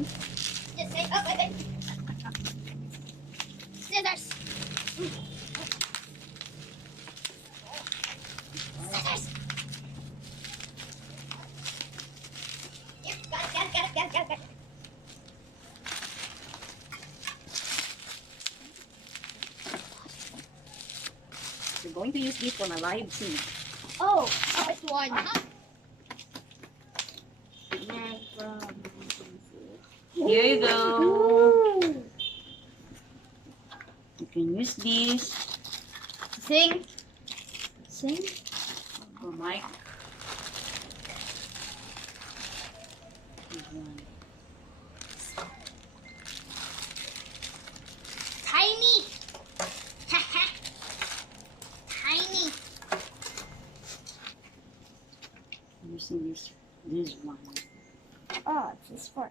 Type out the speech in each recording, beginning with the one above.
one. Just say, oh, wait. Scissors. Scissors. Yep, got it. We're going to use this for my live scene. Oh, it's one. Here you go. You can use this. Sing. For mic. This one. Tiny. Tiny. I'm using this one. Oh, it's this for.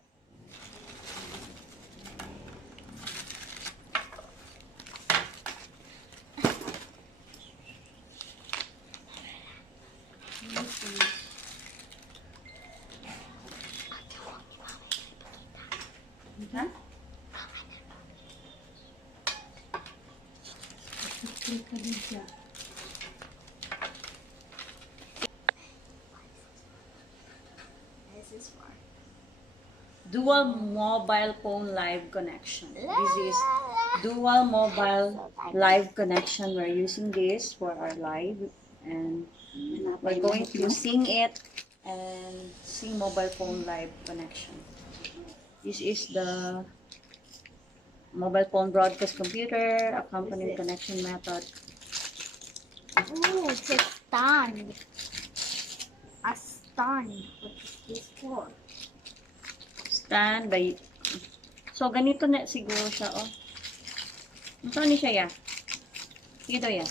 Huh? This is for. Dual mobile phone live connection. This is dual mobile live connection. We're using this for our live, and we're going to sing it and sing mobile phone live connection. This is the mobile phone broadcast computer accompanying connection method. Ooh, it's a stand. A stand. What is this for? Stand by. So ganito na siguro siya, oh. Ano ni siya ya? Sige daw ya.